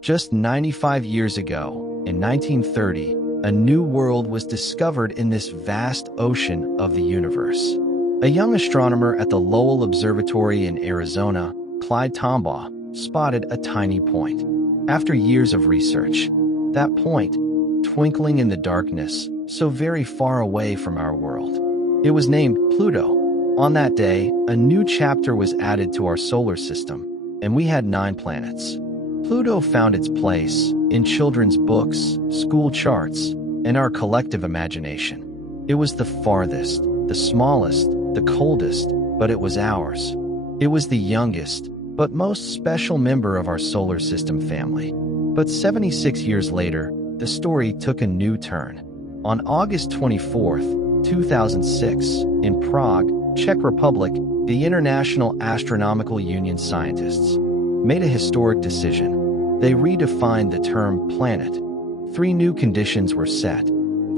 Just 95 years ago, in 1930, a new world was discovered in this vast ocean of the universe. A young astronomer at the Lowell Observatory in Arizona, Clyde Tombaugh, spotted a tiny point. After years of research, that point, twinkling in the darkness, so very far away from our world. It was named Pluto. On that day, a new chapter was added to our solar system, and we had 9 planets. Pluto found its place in children's books, school charts, and our collective imagination. It was the farthest, the smallest, the coldest, but it was ours. It was the youngest, but most special member of our solar system family. But 76 years later, the story took a new turn. On August 24, 2006, in Prague, Czech Republic, the International Astronomical Union scientists made a historic decision. They redefined the term planet. 3 new conditions were set.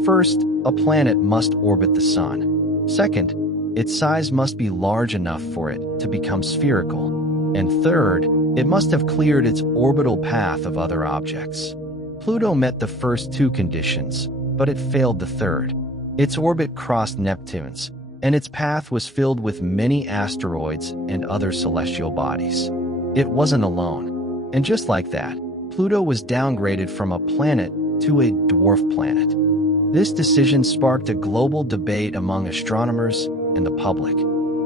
First, a planet must orbit the sun. Second, its size must be large enough for it to become spherical. And third, it must have cleared its orbital path of other objects. Pluto met the first 2 conditions, but it failed the third. Its orbit crossed Neptune's, and its path was filled with many asteroids and other celestial bodies. It wasn't alone. And just like that, Pluto was downgraded from a planet to a dwarf planet. This decision sparked a global debate among astronomers and the public.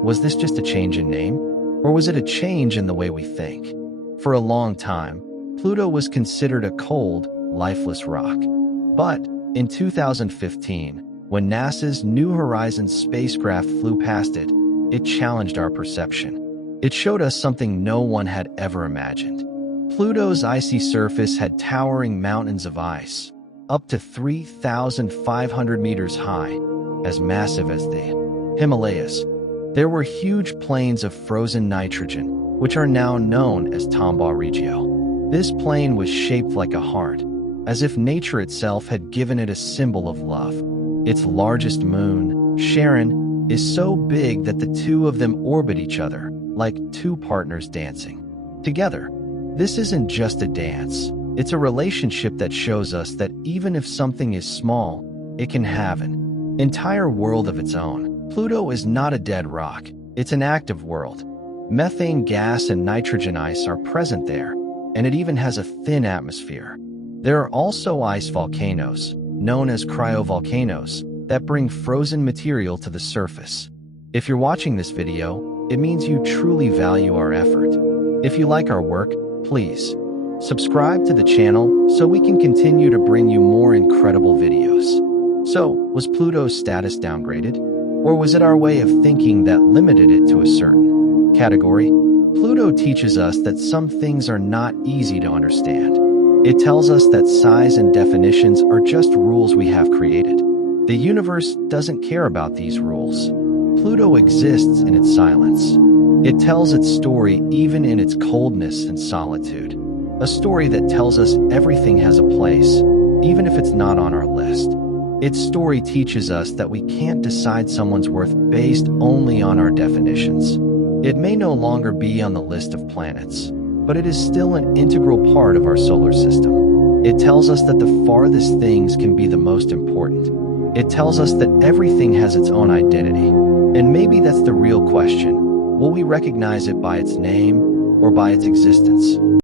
Was this just a change in name? Or was it a change in the way we think? For a long time, Pluto was considered a cold, lifeless rock. But in 2015, when NASA's New Horizons spacecraft flew past it, it challenged our perception. It showed us something no one had ever imagined. Pluto's icy surface had towering mountains of ice, up to 3,500 meters high, as massive as the Himalayas. There were huge plains of frozen nitrogen, which are now known as Tombaugh Regio. This plain was shaped like a heart, as if nature itself had given it a symbol of love. Its largest moon, Charon, is so big that the 2 of them orbit each other, like 2 partners dancing together. This isn't just a dance. It's a relationship that shows us that even if something is small, it can have an entire world of its own. Pluto is not a dead rock. It's an active world. Methane gas and nitrogen ice are present there, and it even has a thin atmosphere. There are also ice volcanoes, known as cryovolcanoes, that bring frozen material to the surface. If you're watching this video, it means you truly value our effort. If you like our work, please subscribe to the channel so we can continue to bring you more incredible videos. So, was Pluto's status downgraded? Or was it our way of thinking that limited it to a certain category? Pluto teaches us that some things are not easy to understand. It tells us that size and definitions are just rules we have created. The universe doesn't care about these rules. Pluto exists in its silence. It tells its story even in its coldness and solitude. A story that tells us everything has a place, even if it's not on our list. Its story teaches us that we can't decide someone's worth based only on our definitions. It may no longer be on the list of planets, but it is still an integral part of our solar system. It tells us that the farthest things can be the most important. It tells us that everything has its own identity. And maybe that's the real question. Will we recognize it by its name or by its existence?